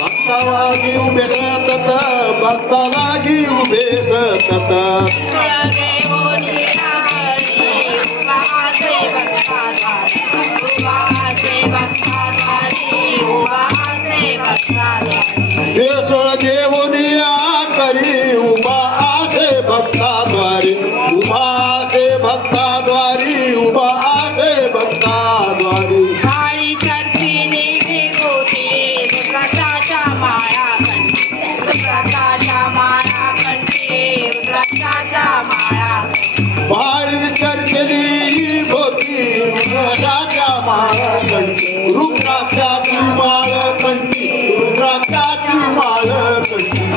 भक्तालागी उभे सतत भक्तालागी उभे सतत देसळ घेऊन या करी उभा आसे भक्ताद्वारी उभा आसे भक्ताद्वारी उभा आसे भक्ताद्वारी बाळ विचारलेली होती रुद्राच्या माळा कंठी रुद्राक्षाची माळ कंठी रुद्राक्षाची माळ कंठी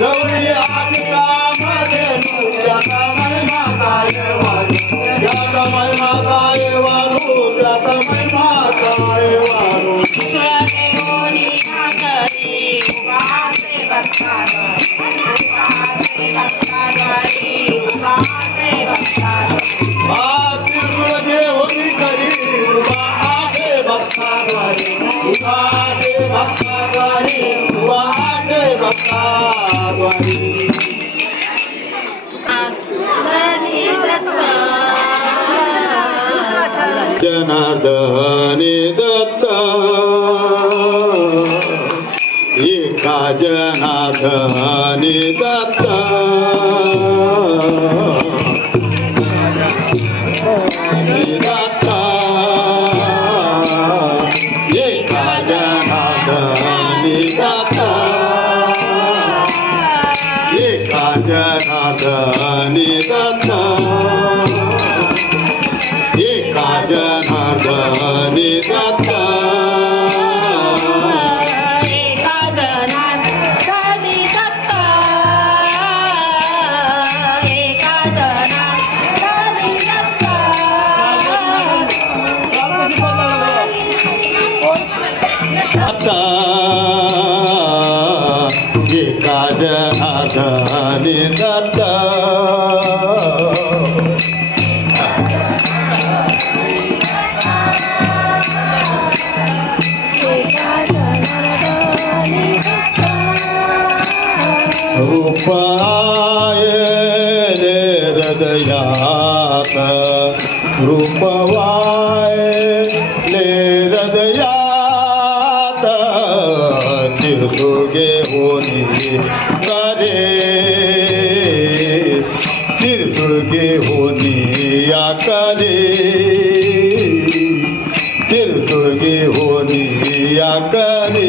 जवळी आज काम देणू त्याचा महिमा काय वाढू त्याचा महिमा काय वाढू त्याचा महिमा काय वाढू होती करी उभा आहे भक्ताद्वारी उभा आहे भक्ताद्वारी उभा आहे भक्ताद्वारी जनार्दनी दत्त एका जनार्दनी दत्त दत्त एका जनार्दनी दत्त एका जनार्दनी दत्त एका जनार्दनी दत्त एका जनार्दनी दत्त एका जनार्दनी दत्त एका जनार्दनी दत्त रूपायले हृदयात रूपवायले हृदयात तिरसुगे होनी करे तिरसुगे होनी या करे तिरसुगे होनी या करे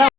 हा